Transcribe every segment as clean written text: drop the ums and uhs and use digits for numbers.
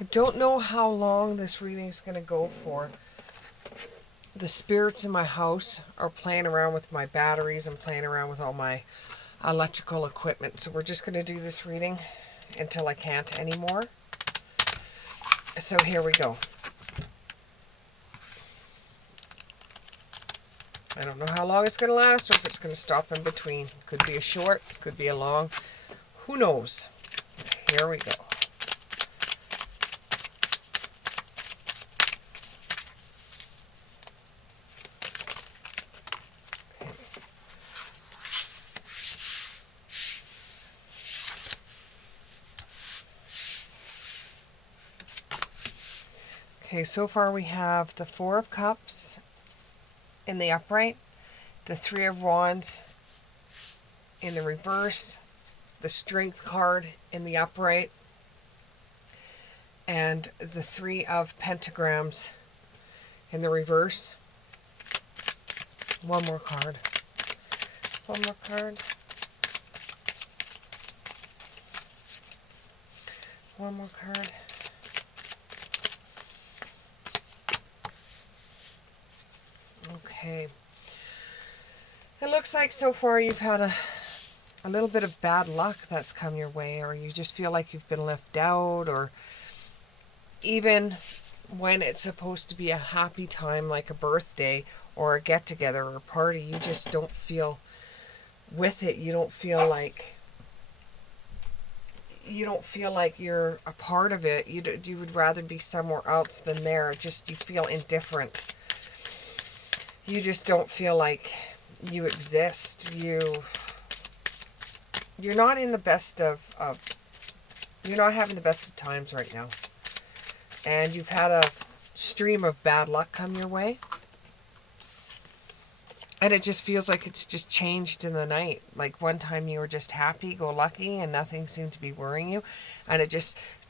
I don't know how long this reading is going to go for. The spirits in my house are playing around with my batteries and playing around with all my electrical equipment. So we're just going to do this reading until I can't anymore. So here we go. I don't know how long it's going to last or if it's going to stop in between. Could be a short, could be a long. Who knows? Here we go. Okay, so far we have the Four of Cups in the upright, the Three of Wands in the reverse, the Strength card in the upright, and the Three of Pentagrams in the reverse. One more card. One more card. One more card. Okay. It looks like so far you've had a little bit of bad luck that's come your way, or you just feel like you've been left out, or even when it's supposed to be a happy time like a birthday or a get-together or a party, you just don't feel with it. You don't feel like you're a part of it. You would rather be somewhere else than there. Just you feel indifferent. You just don't feel like you exist. You're not in the best of you're not having the best of times right now. And you've had a stream of bad luck come your way. And it just feels like it's just changed in the night. Like one time you were just happy-go-lucky and nothing seemed to be worrying you. And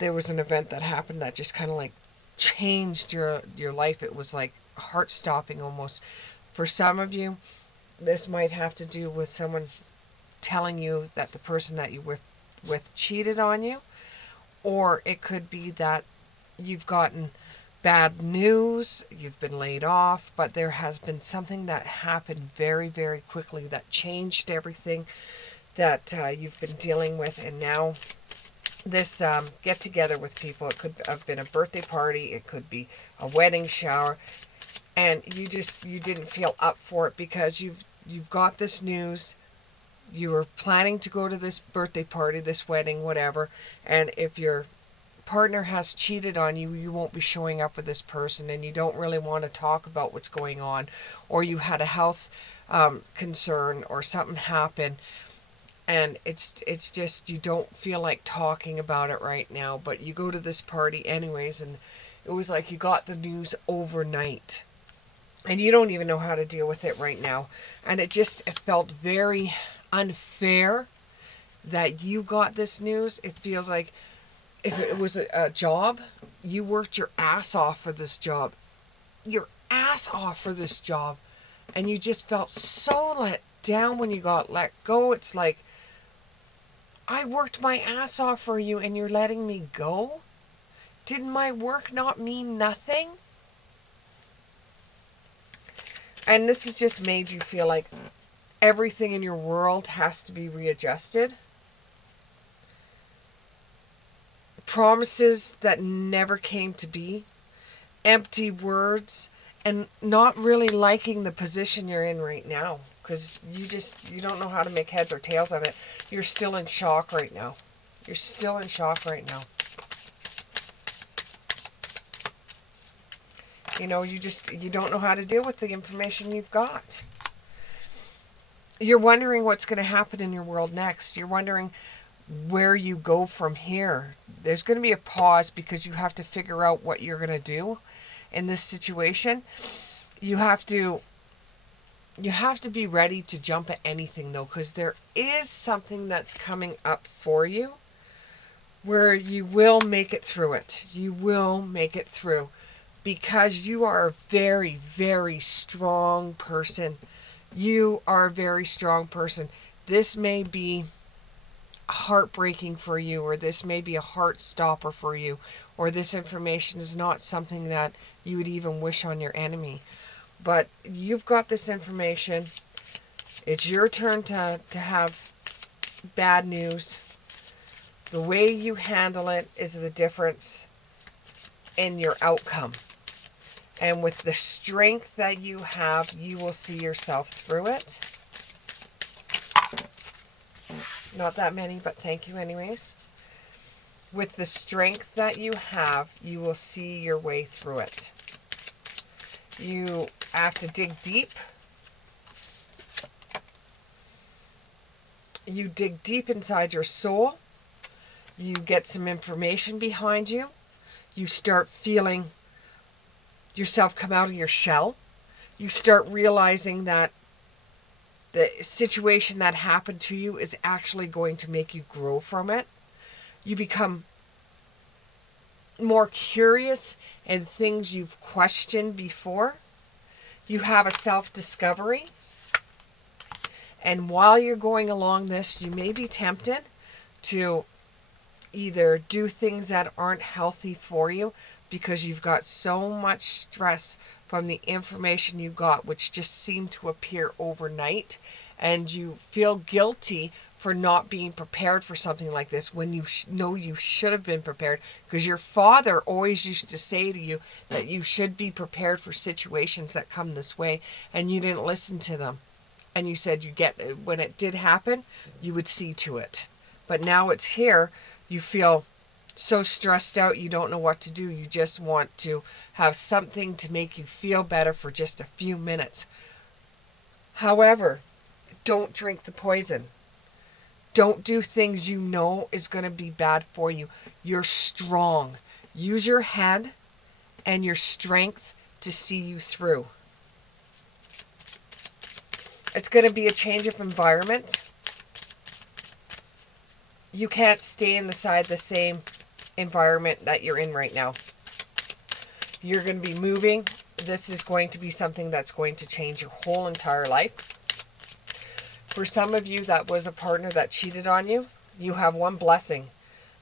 there was an event that happened that just kind of like changed your life. It was like heart-stopping almost. For some of you, this might have to do with someone telling you that the person that you were with cheated on you. Or it could be that you've gotten bad news, you've been laid off, but there has been something that happened very, very quickly that changed everything that you've been dealing with. And now this get together with people, it could have been a birthday party, it could be a wedding shower, and you didn't feel up for it because you've got this news. You were planning to go to this birthday party, this wedding, whatever, and if your partner has cheated on you, you won't be showing up with this person, and you don't really want to talk about what's going on, or you had a health concern or something happened, and it's just you don't feel like talking about it right now, but you go to this party anyways, and it was like you got the news overnight, and you don't even know how to deal with it right now, and it felt very unfair that you got this news. It feels like if it was a job, you worked your ass off for this job. Your ass off for this job. And you just felt so let down when you got let go. It's like, I worked my ass off for you and you're letting me go? Did my work not mean nothing? And this has just made you feel like everything in your world has to be readjusted. Promises that never came to be, empty words, and not really liking the position you're in right now because you don't know how to make heads or tails of it. You're still in shock right now. You're still in shock right now. You know, you don't know how to deal with the information you've got. You're wondering what's going to happen in your world next. You're wondering where you go from here. There's going to be a pause because you have to figure out what you're going to do in this situation. You have to be ready to jump at anything though, because there is something that's coming up for you where you will make it through it. You will make it through because you are a very, very strong person. You are a very strong person. This may be heartbreaking for you, or this may be a heart stopper for you, or this information is not something that you would even wish on your enemy. But you've got this information. It's your turn to have bad news. The way you handle it is the difference in your outcome. And with the strength that you have, you will see yourself through it. Not that many, but thank you anyways. With the strength that you have, you will see your way through it. You have to dig deep. You dig deep inside your soul. You get some information behind you. You start feeling yourself come out of your shell. You start realizing that the situation that happened to you is actually going to make you grow from it. You become more curious in things you've questioned before. You have a self-discovery. And while you're going along this, you may be tempted to either do things that aren't healthy for you because you've got so much stress from the information you got, which just seemed to appear overnight, and you feel guilty for not being prepared for something like this when you know you should have been prepared, because your father always used to say to you that you should be prepared for situations that come this way, and you didn't listen to them. And you said when it did happen, you would see to it. But now it's here, you feel so stressed out, you don't know what to do. You just want to have something to make you feel better for just a few minutes. However, don't drink the poison. Don't do things you know is going to be bad for you. You're strong. Use your head and your strength to see you through. It's going to be a change of environment. You can't stay inside the same environment that you're in right now. You're going to be moving. This is going to be something that's going to change your whole entire life. For some of you, that was a partner that cheated on you. You have one blessing.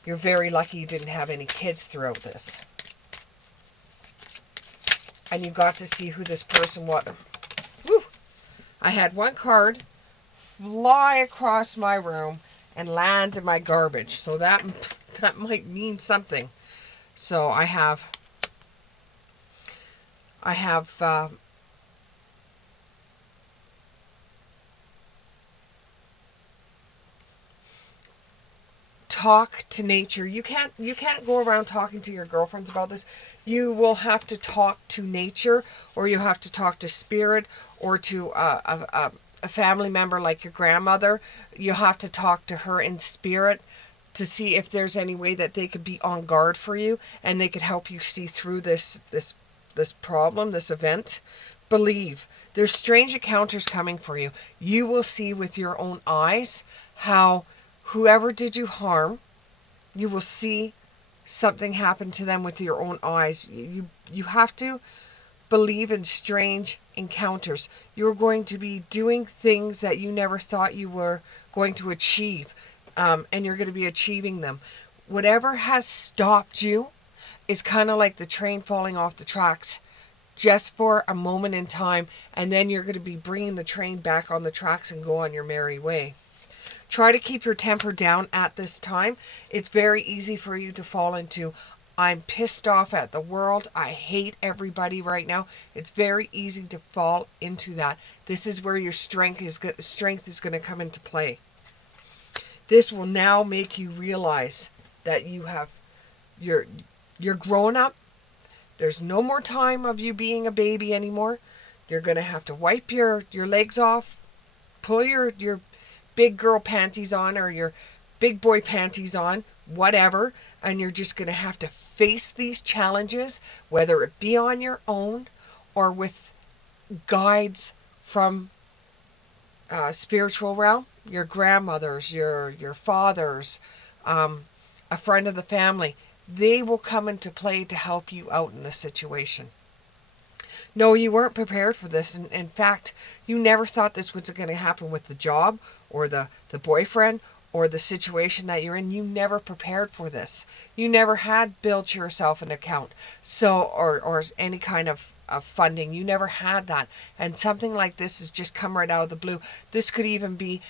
You're very lucky you didn't have any kids throughout this. And you got to see who this person was. Woo! I had one card fly across my room and land in my garbage. So that might mean something. So I have talk to nature. You can't go around talking to your girlfriends about this. You will have to talk to nature, or you have to talk to spirit, or to a family member like your grandmother. You have to talk to her in spirit to see if there's any way that they could be on guard for you and they could help you see through this problem, this event. Believe. There's strange encounters coming for you. You will see with your own eyes how whoever did you harm, you will see something happen to them with your own eyes. You have to believe in strange encounters. You're going to be doing things that you never thought you were going to achieve, and you're going to be achieving them. Whatever has stopped you is kind of like the train falling off the tracks just for a moment in time, and then you're going to be bringing the train back on the tracks and go on your merry way. Try to keep your temper down at this time. It's very easy for you to fall into, I'm pissed off at the world. I hate everybody right now. It's very easy to fall into that. This is where your strength is going to come into play. This will now make you realize that you're grown up. There's no more time of you being a baby anymore. You're going to have to wipe your legs off, pull your big girl panties on, or your big boy panties on, whatever, and you're just going to have to face these challenges, whether it be on your own or with guides from spiritual realm, your grandmothers, your fathers, a friend of the family. They will come into play to help you out in this situation. No, you weren't prepared for this. In fact, you never thought this was going to happen with the job or the boyfriend or the situation that you're in, you never prepared for this. You never had built yourself an account, so or any kind of funding. You never had that, and something like this has just come right out of the blue. This could even be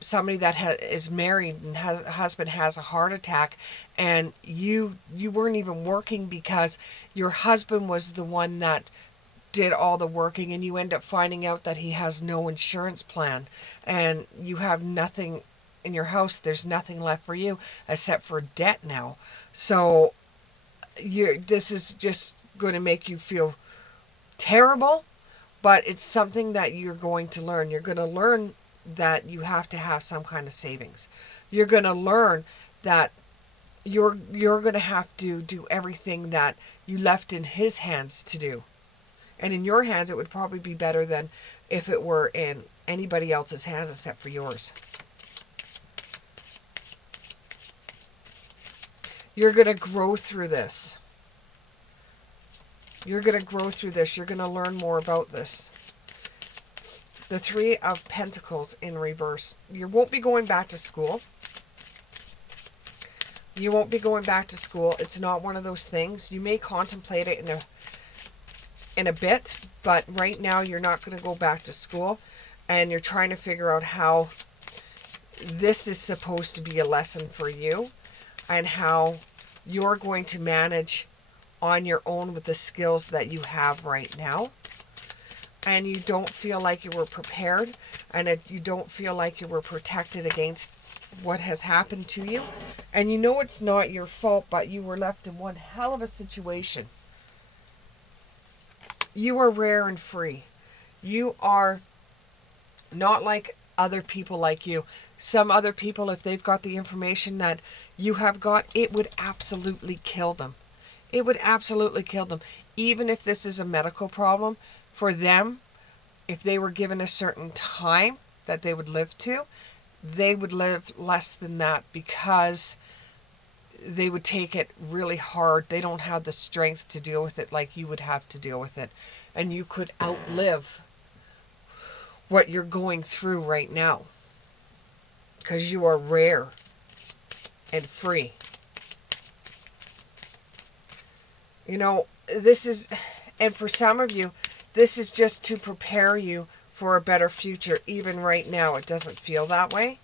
somebody that is married and has a husband has a heart attack, and you weren't even working because your husband was the one that did all the working, and you end up finding out that he has no insurance plan, and you have nothing in your house. There's nothing left for you except for debt now. So this is just going to make you feel terrible, but it's something that you're going to learn. You're going to learn that you have to have some kind of savings. You're going to learn that you're going to have to do everything that you left in his hands to do. And in your hands, it would probably be better than if it were in anybody else's hands except for yours. You're going to grow through this. You're going to grow through this. You're going to learn more about this. The Three of Pentacles in reverse. You won't be going back to school. You won't be going back to school. It's not one of those things. You may contemplate it in a bit, but right now you're not going to go back to school, and you're trying to figure out how this is supposed to be a lesson for you and how you're going to manage on your own with the skills that you have right now. And you don't feel like you were prepared, and you don't feel like you were protected against what has happened to you. And you know it's not your fault, but you were left in one hell of a situation. You are rare and free. You are not like other people like you. Some other people, if they've got the information that you have got, it would absolutely kill them. It would absolutely kill them. Even if this is a medical problem, for them, if they were given a certain time that they would live to, they would live less than that because they would take it really hard. They don't have the strength to deal with it like you would have to deal with it. And you could outlive what you're going through right now because you are rare and free. You know, this is, and for some of you, this is just to prepare you for a better future. Even right now, it doesn't feel that way.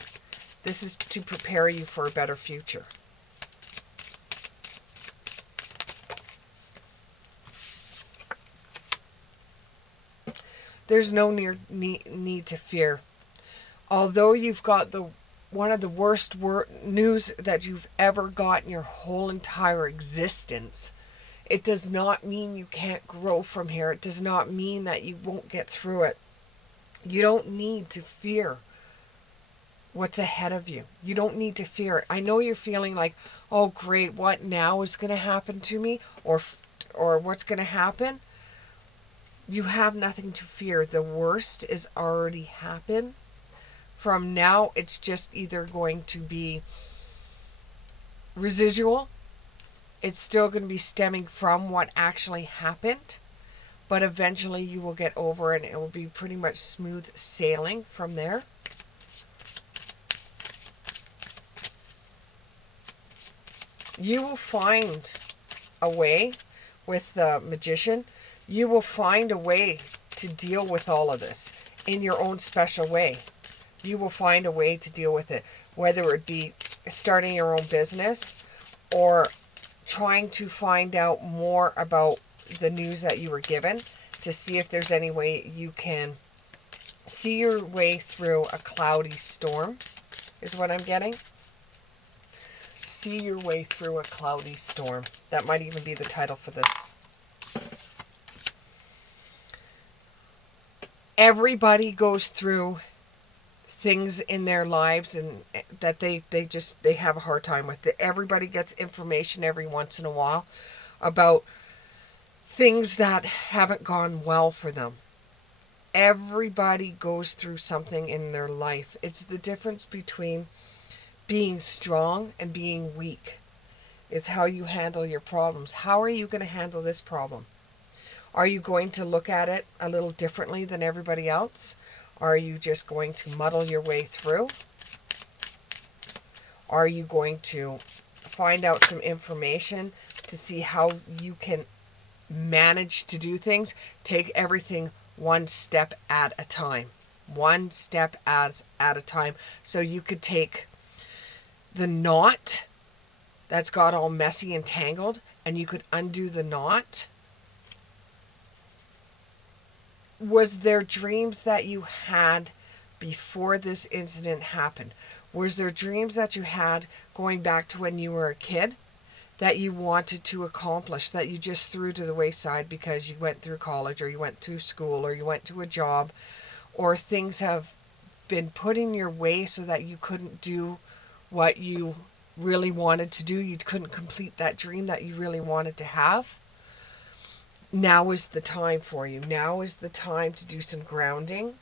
This is to prepare you for a better future. There's no need to fear. Although you've got one of the worst news that you've ever got in your whole entire existence, it does not mean you can't grow from here. It does not mean that you won't get through it. You don't need to fear what's ahead of you. You don't need to fear it. I know you're feeling like, oh great, what now is going to happen to me? Or what's going to happen? You have nothing to fear. The worst is already happened. From now, it's just either going to be residual. It's still going to be stemming from what actually happened. But eventually you will get over it, and it will be pretty much smooth sailing from there. You will find a way with the Magician. You will find a way to deal with all of this in your own special way. You will find a way to deal with it, whether it be starting your own business or trying to find out more about the news that you were given to see if there's any way you can see your way through a cloudy storm, is what I'm getting. See your way through a cloudy storm. That might even be the title for this. Everybody goes through things in their lives and that they have a hard time with. Everybody gets information every once in a while about things that haven't gone well for them. Everybody goes through something in their life. It's the difference between being strong and being weak, is how you handle your problems. How are you going to handle this problem? Are you going to look at it a little differently than everybody else? Are you just going to muddle your way through? Are you going to find out some information to see how you can manage to do things? Take everything one step at a time. One step at a time. So you could take the knot that's got all messy and tangled, and you could undo the knot. Was there dreams that you had before this incident happened? Was there dreams that you had going back to when you were a kid that you wanted to accomplish, that you just threw to the wayside because you went through college, or you went through school, or you went to a job, or things have been put in your way so that you couldn't do what you really wanted to do? You couldn't complete that dream that you really wanted to have? Now is the time for you. Now is the time to do some grounding,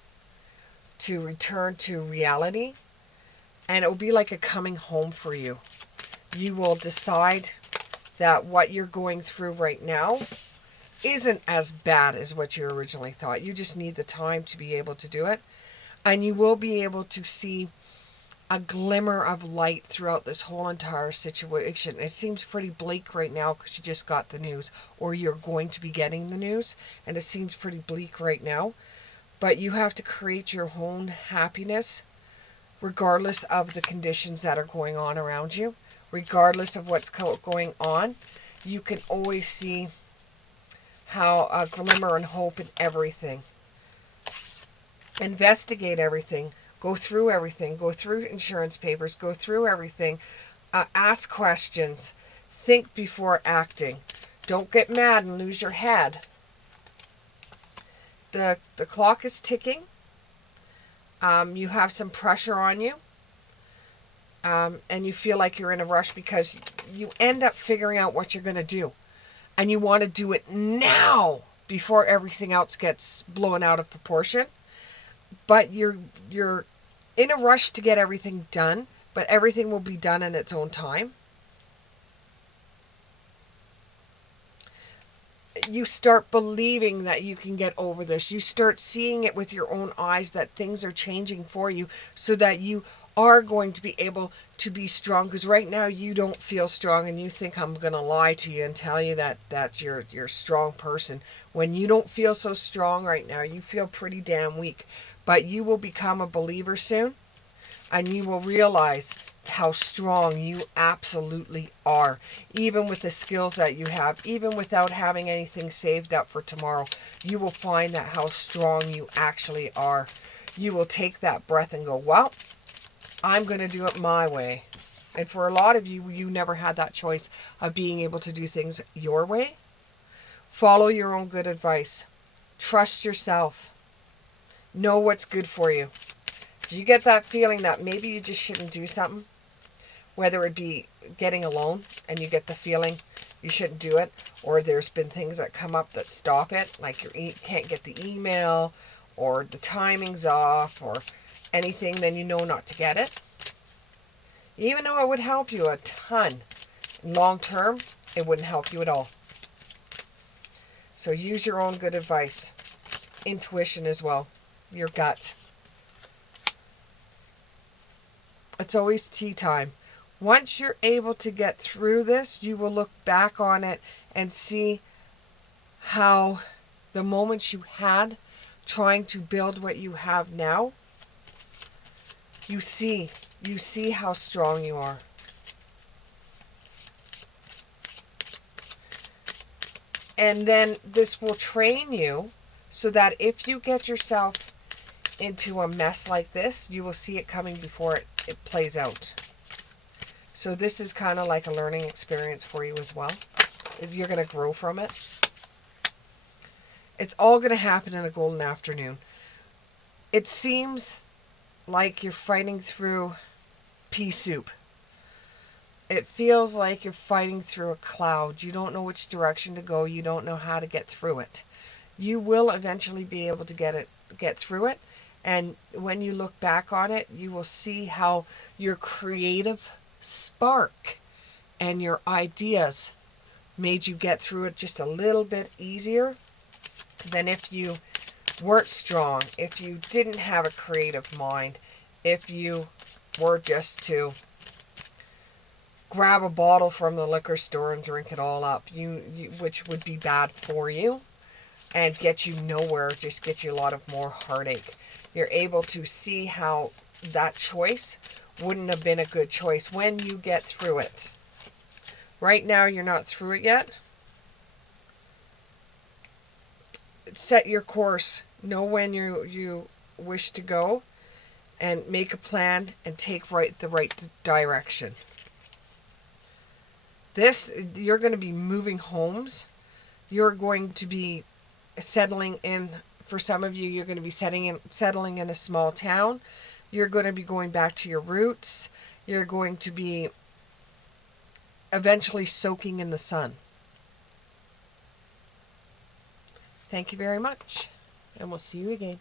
to return to reality, and it will be like a coming home for you. You will decide that what you're going through right now isn't as bad as what you originally thought. You just need the time to be able to do it. And you will be able to see a glimmer of light throughout this whole entire situation. It seems pretty bleak right now because you just got the news, or you're going to be getting the news, and it seems pretty bleak right now. But you have to create your own happiness regardless of the conditions that are going on around you. Regardless of what's going on, you can always see how a glimmer and hope in everything. Investigate everything. Go through everything. Go through insurance papers. Go through everything. Ask questions. Think before acting. Don't get mad and lose your head. The clock is ticking. You have some pressure on you. And you feel like you're in a rush because you end up figuring out what you're going to do. And you want to do it now before everything else gets blown out of proportion. But you're in a rush to get everything done, but everything will be done in its own time. You start believing that you can get over this. You start seeing it with your own eyes that things are changing for you so that you are going to be able to be strong. Because right now you don't feel strong, and you think I'm going to lie to you and tell you that you're a strong person. When you don't feel so strong right now, you feel pretty damn weak. But you will become a believer soon, and you will realize how strong you absolutely are. Even with the skills that you have, even without having anything saved up for tomorrow, you will find that how strong you actually are. You will take that breath and go, well, I'm going to do it my way. And for a lot of you, you never had that choice of being able to do things your way. Follow your own good advice. Trust yourself. Know what's good for you. If you get that feeling that maybe you just shouldn't do something, whether it be getting a loan and you get the feeling you shouldn't do it, or there's been things that come up that stop it, like you can't get the email, or the timing's off, or anything, then you know not to get it. Even though it would help you a ton, long term, it wouldn't help you at all. So use your own good advice. Intuition as well. Your gut. It's always tea time. Once you're able to get through this, you will look back on it and see how the moments you had trying to build what you have now, you see how strong you are. And then this will train you so that if you get yourself into a mess like this, you will see it coming before it plays out. So this is kind of like a learning experience for you as well. You're going to grow from it. It's all going to happen in a golden afternoon. It seems like you're fighting through pea soup. It feels like you're fighting through a cloud. You don't know which direction to go. You don't know how to get through it. You will eventually be able to get through it. And when you look back on it, you will see how your creative spark and your ideas made you get through it just a little bit easier than if you weren't strong, if you didn't have a creative mind, if you were just to grab a bottle from the liquor store and drink it all up, which would be bad for you and get you nowhere, just get you a lot of more heartache. You're able to see how that choice wouldn't have been a good choice when you get through it. Right now, you're not through it yet. Set your course. Know when you wish to go, and make a plan and take the right direction. You're going to be moving homes. You're going to be settling in. For some of you, you're going to be settling in a small town. You're going to be going back to your roots. You're going to be eventually soaking in the sun. Thank you very much, and we'll see you again.